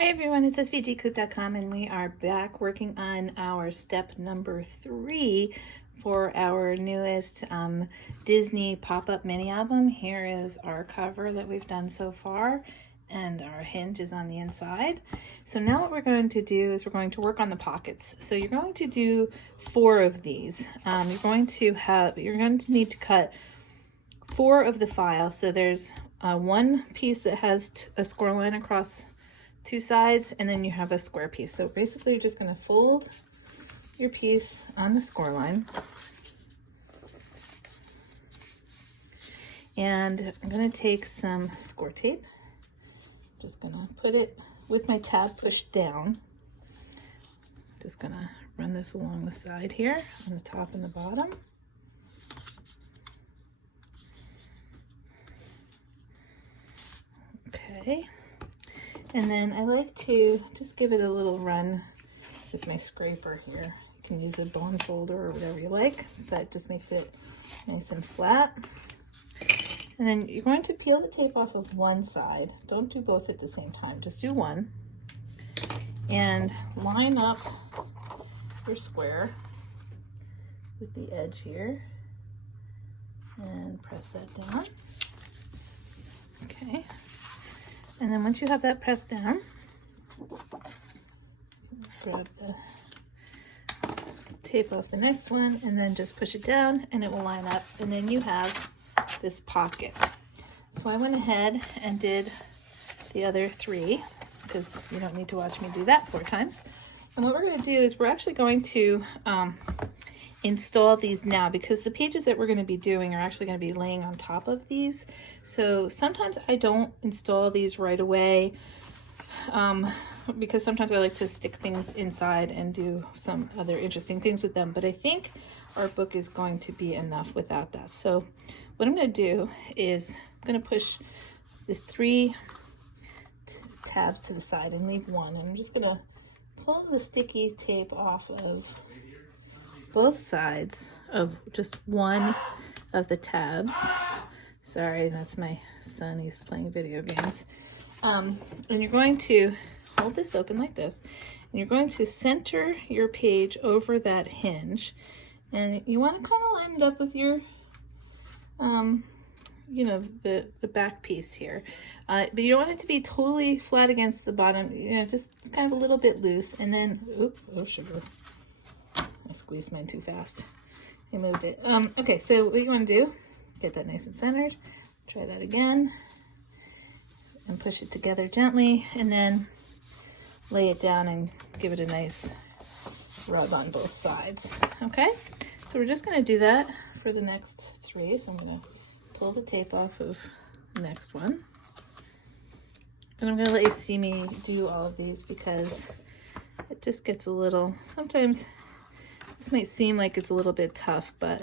Hi everyone, it's svgcoop.com and we are back working on our step number 3 for our newest Disney pop-up mini album. Here is our cover that we've done so far, and our hinge is on the inside. So now what we're going to do is we're going to work on the pockets. So you're going to do 4 of these. You're going to need to cut 4 of the files. So there's one piece that has a score line across 2 sides, and then you have a square piece. So basically you're just going to fold your piece on the score line, and I'm going to take some score tape. Just going to put it with my tab pushed down. Just going to run this along the side here on the top and the bottom. Okay. And then I like to just give it a little run with my scraper here. You can use a bone folder or whatever you like. That just makes it nice and flat. And then you're going to peel the tape off of one side. Don't do both at the same time, just do one. And line up your square with the edge here. And press that down. Okay. And then once you have that pressed down, grab the tape off the next one and then just push it down and it will line up, and then you have this pocket. So I went ahead and did the other 3 because you don't need to watch me do that 4 times. And what we're going to do is we're actually going to install these now, because the pages that we're going to be doing are actually going to be laying on top of these. So sometimes I don't install these right away because sometimes I like to stick things inside and do some other interesting things with them, but I think our book is going to be enough without that. So what I'm going to do is I'm going to push the 3 tabs to the side and leave one, and I'm just going to pull the sticky tape off of both sides of just one of the tabs. Sorry, that's my son, he's playing video games. And you're going to hold this open like this, and you're going to center your page over that hinge, and you want to kind of line it up with your you know, the back piece here, but you don't want it to be totally flat against the bottom, you know, just kind of a little bit loose. And then oh sugar, I squeezed mine too fast. I moved it. Okay, so what you want to do, get that nice and centered. Try that again. And push it together gently, and then lay it down and give it a nice rub on both sides. Okay, so we're just going to do that for the next 3. So I'm going to pull the tape off of the next one. And I'm going to let you see me do all of these because it just gets a little, sometimes this might seem like it's a little bit tough, but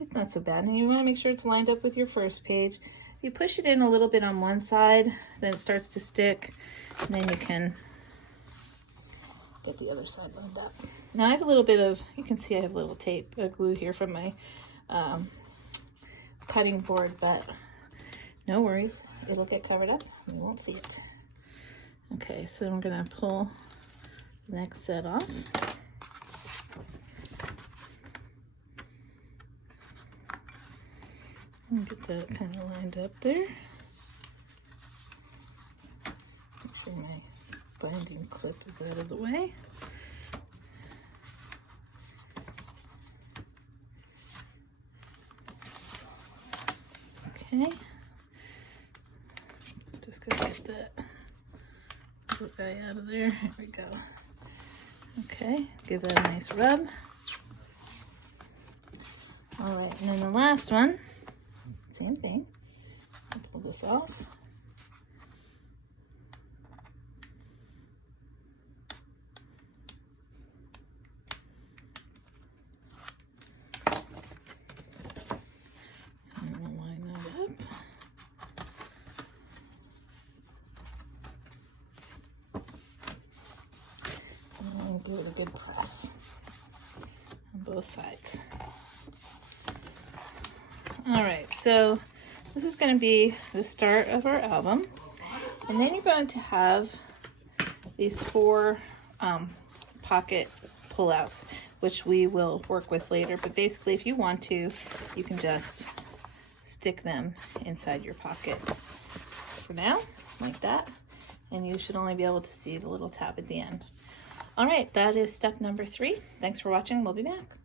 it's not so bad. And you want to make sure it's lined up with your first page. If you push it in a little bit on one side, then it starts to stick, and then you can get the other side lined up. Now I have a little bit of, you can see I have a little tape, glue here from my cutting board, but no worries, it'll get covered up, you won't see it. Okay, so I'm going to pull the next set off. And get that kind of lined up there. Make sure my binding clip is out of the way. Okay. So just gonna get that little guy out of there. Here we go. Okay, give that a nice rub. All right, and then the last one, same thing. Pull this off. And we'll line that up. And we'll give it a good press on both sides. All right, so this is going to be the start of our album, and then you're going to have these 4 pocket pullouts, which we will work with later. But basically, if you want to, you can just stick them inside your pocket for now, like that. And you should only be able to see the little tab at the end. All right, that is step number 3. Thanks for watching. We'll be back.